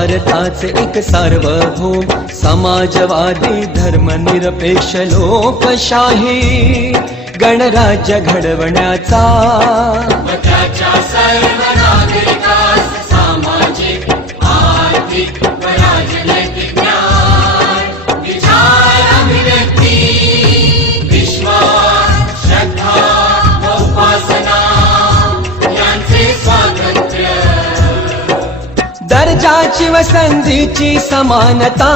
भारताचे एक सार्वभौम समाजवादी धर्मनिरपेक्ष लोकशाही गणराज्य घडवण्याचा व त्याच्या सर्व नागरिकास सामाजिक आर्थिक व राजनैतिक न्याय विचार अभिव्यक्ती विश्वास श्रद्धा व उपासना यांचे स्वातंत्र्य दर्जाची व संधीची समानता